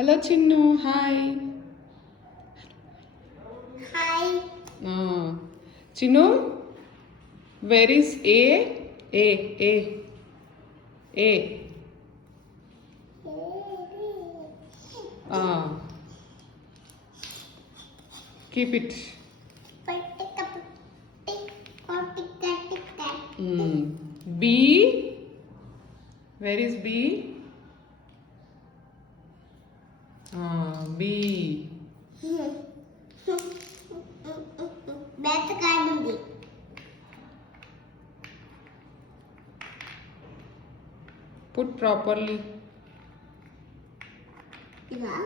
Hello, Chinnu. Hi. Hi. Chinnu, where is A? A. A. A. Keep it. B. Where is B? B. Put properly. Ila.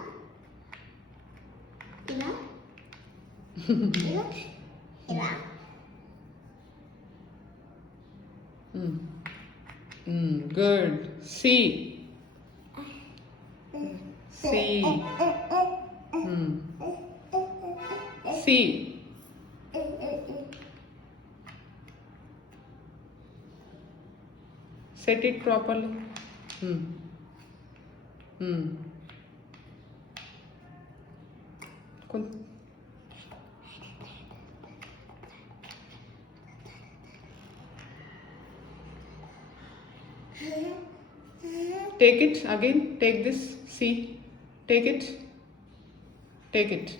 Good. C. C. C. Set it properly. Take it again. Take this. C. Take it. Take it.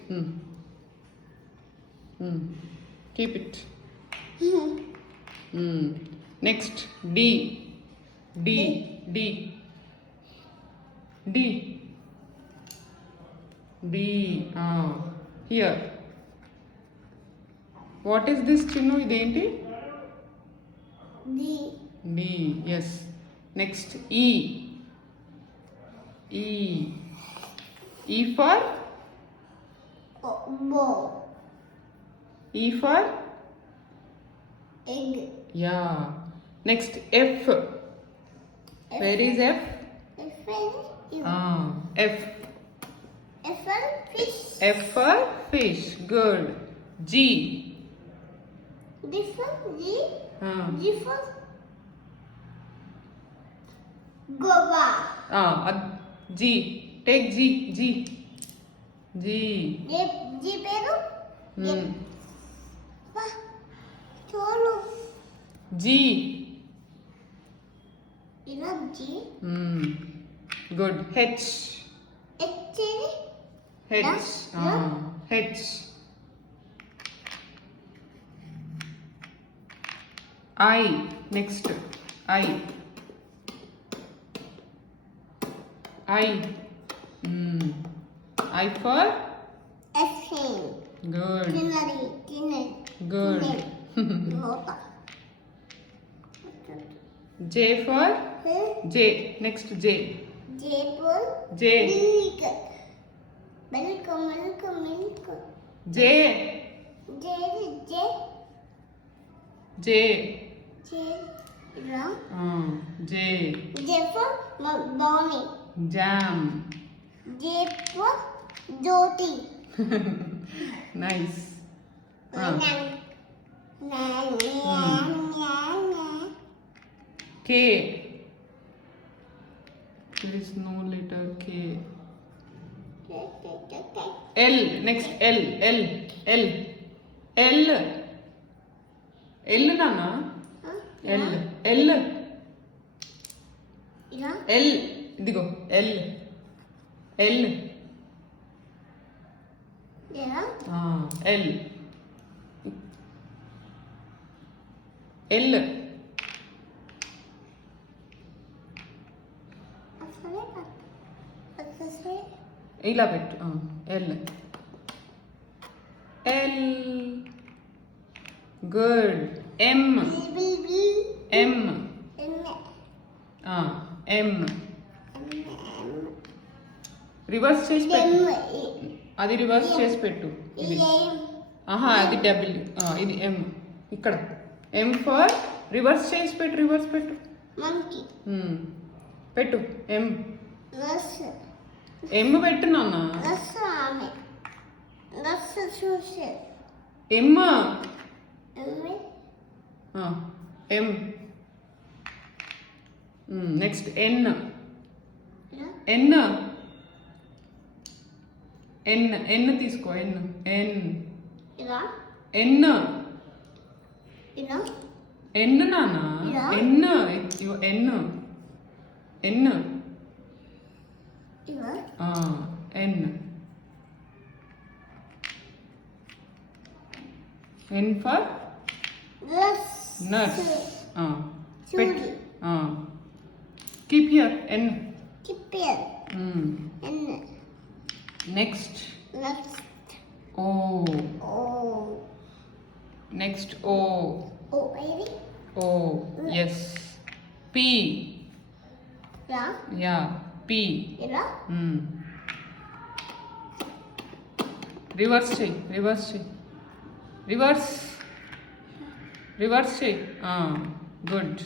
Keep it. Next. D. D. D. D. D. Here. What is this, Chinnu? Identi? D. D. Yes. Next. E. E. E for? Ball. E for? Egg. Yeah. Next. F. Where is F? F. F for fish. F for fish. Good. G. G for G. G for guava. G. Take G. G. G. G peru. Cholo. G. G. Good. H. H. H. H. I. Next. I. I. I for? F. Good. Good. J for? J. Next J. J for J. milk. J. J. J. J for Donny. Jam. J for Jyoti. Nice. K. There is no letter K. L. Next L. L. L. L. L Nana. L. L. L. Idigo. L. L. L. L. ఇలా పెట్టు L L good ఎం ఎం ఎం రివర్స్ చేసి పెట్టు అది రివర్స్ చేసి పెట్టు ఇది అది డబ్ల్యూ ఇది ఎం ఇక్కడ ఎం ఫర్ రివర్స్ చేసి పెట్టు రివర్స్ పెట్టు పెట్టు ఎం ఎం పెట్టు నాన్న ఎం ఎం నెక్స్ట్ ఎన్ ఎన్ ఎన్ తీసుకో ఎన్ ఇలా ఎన్ ఇలా ఎన్ నాన్న Yeah. ఎన్ ఎన్ ఇలా N N for nurse nurse చూడి keep here N keep here N next next O O next O O ఏది ఓ ఎస్ పి ఇలా యా పి ఇలా రివర్స్ చెయ్యి రివర్స్ చెయ్యి good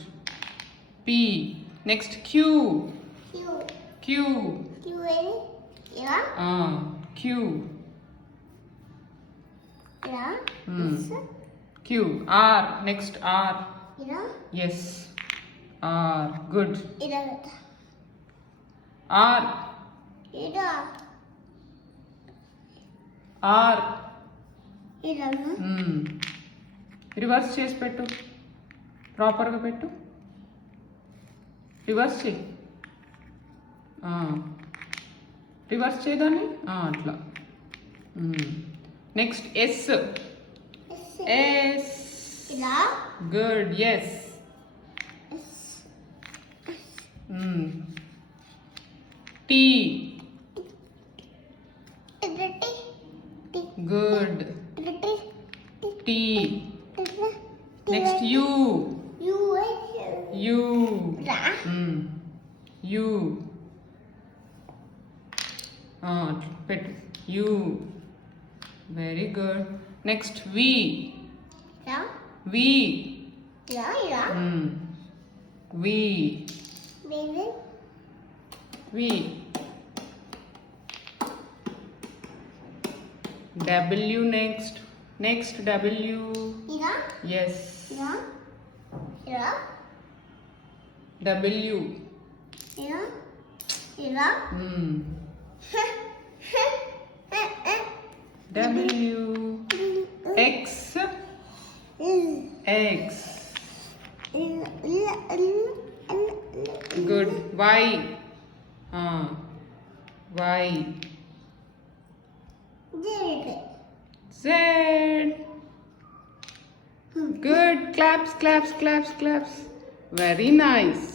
P next Q Q Q Q ఏది ఇలా క్యూ ఇలా Hmm. Q R next R ఇలా ఎస్ ఆర్ గుడ్ ఇలా ఆర్ ఇలా ఆర్ ఇలా రివర్స్ చేసి పెట్టు ప్రాపర్గా పెట్టు రివర్స్ చేయి రివర్స్ చేయదాన్ని అట్లా నెక్స్ట్ ఎస్ ఎస్ ఇలా good S T T T good T T T next U U U రా యూ పెట్టు U very good next V రా వి ఇలా ఇలా V baby V W next W ఇలా ఎస్ ఇలా ఇలా డబ్ల్యూ ఇలా ఇలా W X X good Y Y Z good claps very nice